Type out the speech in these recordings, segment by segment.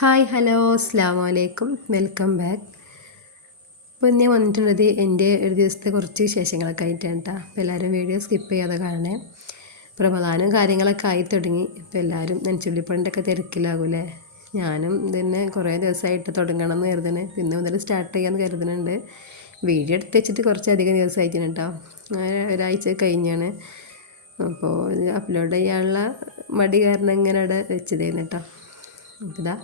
Hi hello അസ്സലാമു അലൈക്കും welcome back. ഇപ്പോൾ ഞാൻ വന്നിട്ടുള്ളത് എൻ്റെ ഒരു ദിവസത്തെ കുറച്ച് വിശേഷങ്ങളൊക്കെ ആയിട്ടാണ് കേട്ടോ. അപ്പോൾ എല്ലാവരും വീഡിയോ സ്കിപ്പ് ചെയ്യാതെ കാണണേ. പ്രധാനം കാര്യങ്ങളൊക്കെ ആയി തുടങ്ങി. ഇപ്പോൾ എല്ലാവരും നെഞ്ചുള്ളിപ്പണിൻ്റെയൊക്കെ തിരക്കിലാകൂലേ. ഞാനും ഇതിനെ കുറേ ദിവസമായിട്ട് തുടങ്ങണം എന്ന് കരുതണേ. പിന്നെ മുതൽ സ്റ്റാർട്ട് ചെയ്യാമെന്ന് കരുതുന്നുണ്ട്. വീഡിയോ എടുത്ത് വെച്ചിട്ട് കുറച്ചധികം ദിവസമായിട്ടാണ് കേട്ടോ. ഒരാഴ്ച കഴിഞ്ഞാണ്. അപ്പോൾ ഇത് അപ്ലോഡ് ചെയ്യാനുള്ള മടി കാരണം ഇങ്ങനെ അവിടെ വെച്ചതായിരുന്നു കേട്ടോ. അപ്പോൾ ഇതാ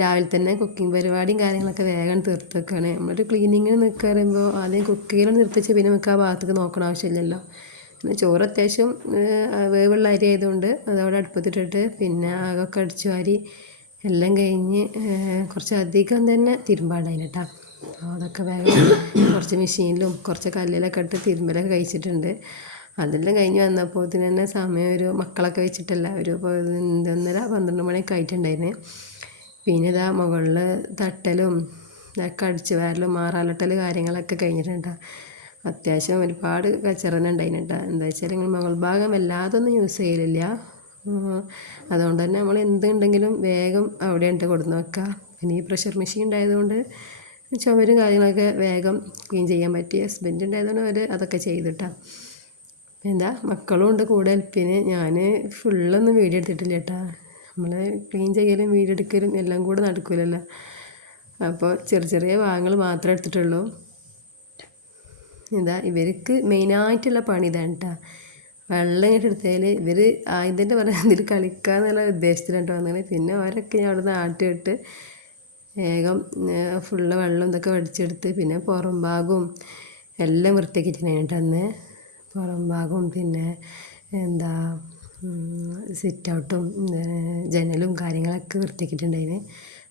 രാവിലെ തന്നെ കുക്കിംഗ് പരിപാടിയും കാര്യങ്ങളൊക്കെ വേഗം തീർത്ത് വെക്കുകയാണ്. നമ്മളൊരു ക്ലീനിങ്ങിന് നിൽക്കുക പറയുമ്പോൾ ആദ്യം കുക്കിങ്ങിൽ നിർത്തിച്ച് പിന്നെ നമുക്ക് ആ ഭാഗത്തേക്ക് നോക്കണ ആവശ്യമില്ലല്ലോ. പിന്നെ ചോറ് അത്യാവശ്യം വേവുള്ള അരി ആയതുകൊണ്ട് അതവിടെ അടുപ്പത്തിട്ടിട്ട് പിന്നെ ആകൊക്കെ അടിച്ചു വാരി എല്ലാം കഴിഞ്ഞ് കുറച്ചധികം തന്നെ തിരുമ്പാണ്ടായിന് കേട്ടോ. അപ്പോൾ അതൊക്കെ വേഗം കുറച്ച് മെഷീനിലും കുറച്ച് കല്ലിലൊക്കെ ഇട്ട് തിരുമ്പലൊക്കെ കഴിച്ചിട്ടുണ്ട്. അതെല്ലാം കഴിഞ്ഞ് വന്നപ്പോൾ തന്നെ സമയം ഒരു മക്കളൊക്കെ വെച്ചിട്ടല്ല ഒരു 11:30-12 മണിയൊക്കെ ആയിട്ടുണ്ടായിരുന്നു. പിന്നെ ഇതാ മുകളിൽ തട്ടലും ഇതൊക്കെ അടിച്ച് വാരലും മാറാലട്ടൽ കാര്യങ്ങളൊക്കെ കഴിഞ്ഞിട്ടുണ്ട്. അത്യാവശ്യം ഒരുപാട് കച്ചറന്നെ ഉണ്ടായിട്ടുണ്ട്. എന്താ വെച്ചാൽ മുകൾ ഭാഗം വല്ലാതൊന്നും യൂസ് ചെയ്യലില്ല. അതുകൊണ്ട് തന്നെ നമ്മൾ എന്തുണ്ടെങ്കിലും വേഗം അവിടെ ഉണ്ട് കൊടുന്ന് വെക്കുക. പിന്നെ ഈ പ്രഷർ മെഷീൻ ഉണ്ടായതുകൊണ്ട് ചുമരും കാര്യങ്ങളൊക്കെ വേഗം ക്ലീൻ ചെയ്യാൻ പറ്റി. ഹസ്ബൻഡ് ഉണ്ടായതുകൊണ്ട് അവർ അതൊക്കെ ചെയ്തിട്ടാണ്. എന്താ മക്കളും ഉണ്ട് കൂടെ ഹെൽപ്പിന്. ഞാൻ ഫുള്ളൊന്നും വീഡിയോ എടുത്തിട്ടില്ല കേട്ടോ. നമ്മൾ ക്ലീൻ ചെയ്യലും വീഡിയോ എടുക്കലും എല്ലാം കൂടെ നടക്കില്ലല്ലോ. അപ്പോൾ ചെറിയ ചെറിയ ഭാഗങ്ങൾ മാത്രമേ എടുത്തിട്ടുള്ളൂ. എന്താ ഇവർക്ക് മെയിനായിട്ടുള്ള പണി ഇതാണ് കേട്ടോ. വെള്ളം ഇങ്ങോട്ട് എടുത്തതിൽ ഇവർ ഇതിൻ്റെ പറയാൻ ഇതിൽ കളിക്കാന്നുള്ള ഉദ്ദേശത്തിലാണ് വന്നത്. പിന്നെ അവരൊക്കെ ഞാൻ അവിടെ നിന്ന് ആട്ടിയിട്ട് വേഗം ഫുള്ള് വെള്ളം ഇതൊക്കെ വടിച്ചെടുത്ത് പിന്നെ പുറം ഭാഗവും എല്ലാം വൃത്തിയാക്കിയിട്ടുണ്ടായിരുന്നു അന്ന്. പുറം ഭാഗവും പിന്നെ എന്താ സിറ്റ് ഔട്ടും ജനലും കാര്യങ്ങളൊക്കെ വൃത്തിയാക്കിയിട്ടുണ്ടായിരുന്നു.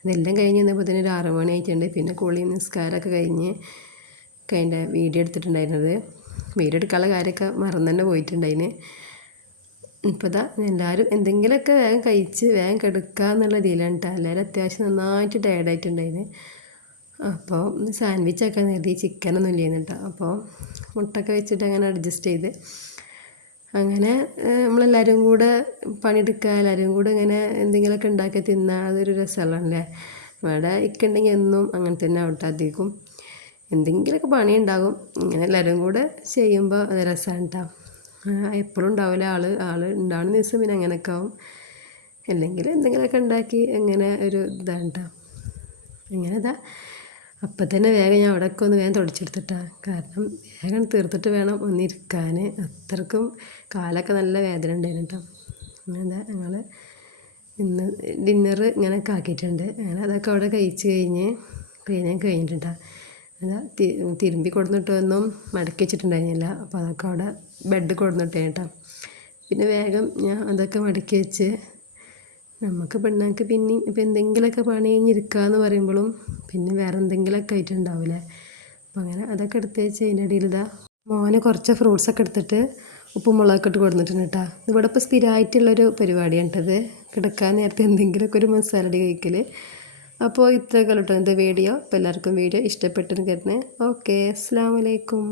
അതെല്ലാം കഴിഞ്ഞ് വന്നപ്പോൾ തന്നെ ഒരു 6 മണി ആയിട്ടുണ്ട്. പിന്നെ കുളിയും നിസ്കാരമൊക്കെ കഴിഞ്ഞ് അതിൻ്റെ വീഡിയോ എടുത്തിട്ടുണ്ടായിരുന്നത്. വീഡിയോ എടുക്കാനുള്ള കാര്യമൊക്കെ മറന്നു തന്നെ പോയിട്ടുണ്ടായിന്. ഇപ്പോൾ ഇതാ എല്ലാവരും എന്തെങ്കിലുമൊക്കെ വേഗം കഴിച്ച് വേഗം കിടക്കുക എന്നുള്ള ഇതിലാണ് കേട്ടോ. എല്ലാവരും അത്യാവശ്യം നന്നായിട്ട് ടയർഡായിട്ടുണ്ടായിന്. അപ്പോൾ സാൻഡ്വിച്ചൊക്കെ നേരത്തെ ചിക്കനൊന്നും ഇല്ലായിരുന്നു കേട്ടോ. അപ്പോൾ മുട്ടൊക്കെ വെച്ചിട്ട് അങ്ങനെ അഡ്ജസ്റ്റ് ചെയ്ത് അങ്ങനെ നമ്മളെല്ലാവരും കൂടെ പണിയെടുക്കുക, എല്ലാവരും കൂടെ ഇങ്ങനെ എന്തെങ്കിലുമൊക്കെ ഉണ്ടാക്കി തിന്നാൽ അതൊരു രസമല്ലേ. ഇവിടെ ഇക്കുണ്ടെങ്കിൽ എന്നും അങ്ങനെ തന്നെ ആവട്ടെ. അധികം എന്തെങ്കിലുമൊക്കെ പണി ഉണ്ടാകും. ഇങ്ങനെ എല്ലാവരും കൂടെ ചെയ്യുമ്പോൾ അത് രസമാണ് കേട്ടോ. എപ്പോഴും ഉണ്ടാവില്ല ആൾ ഉണ്ടാവുന്ന ദിവസം പിന്നെ അങ്ങനെയൊക്കെ ആവും. അല്ലെങ്കിൽ എന്തെങ്കിലുമൊക്കെ ഉണ്ടാക്കി അങ്ങനെ ഒരു ഇതാണ് കേട്ടോ. അങ്ങനെ ഇതാ അപ്പം തന്നെ വേഗം ഞാൻ അവിടെയൊക്കെ ഒന്ന് വേഗം തുടച്ചെടുത്തിട്ടാണ്. കാരണം വേഗം തീർത്തിട്ട് വേണം ഒന്നിരിക്കാൻ. അത്രക്കും കാലൊക്കെ നല്ല വേദന ഉണ്ടായിരുന്നു കേട്ടോ. അങ്ങനെ ഞങ്ങൾ ഇന്ന് ഡിന്നർ ഇങ്ങനെയൊക്കെ ആക്കിയിട്ടുണ്ട്. അങ്ങനെ അതൊക്കെ അവിടെ കഴിച്ച് കഴിഞ്ഞ് ക്ലീനിങ് കഴിഞ്ഞിട്ടുണ്ടാ. അതാ തിരുമ്പി കൊടുത്തിട്ടൊന്നും മടക്കി വെച്ചിട്ടുണ്ടായിരുന്നില്ല. അപ്പോൾ അതൊക്കെ അവിടെ ബെഡ് കൊടുത്തിട്ടേ കേട്ടോ. പിന്നെ വേഗം ഞാൻ അതൊക്കെ മടക്കി വെച്ച് നമുക്ക് പെണ്ണുങ്ങൾക്ക് പിന്നെയും ഇപ്പം എന്തെങ്കിലുമൊക്കെ പണി കഴിഞ്ഞിരിക്കുകയെന്ന് പറയുമ്പോഴും പിന്നെ വേറെ എന്തെങ്കിലുമൊക്കെ ആയിട്ടുണ്ടാവില്ലേ. അപ്പം അങ്ങനെ അതൊക്കെ എടുത്ത് വെച്ച് അതിൻ്റെ ഇടയിൽ ഇതാ മോന് കുറച്ച് ഫ്രൂട്ട്സൊക്കെ എടുത്തിട്ട് ഉപ്പും മുളകൊക്കെ ഇട്ട് കൊടുത്തിട്ടുണ്ട് കേട്ടോ. ഇവിടെ ഇപ്പോൾ സ്ഥിരമായിട്ടുള്ളൊരു പരിപാടിയാണ് കേട്ടത്. കിടക്കാൻ നേരത്തെ എന്തെങ്കിലുമൊക്കെ ഒരു മസാലടി കഴിക്കൽ. അപ്പോൾ ഇത്രയൊക്കെ കേട്ടോ എൻ്റെ വീഡിയോ. അപ്പോൾ എല്ലാവർക്കും വീഡിയോ ഇഷ്ടപ്പെട്ടെന്ന് കരുതുന്നത്. ഓക്കെ, അസ്സലാമു അലൈക്കും.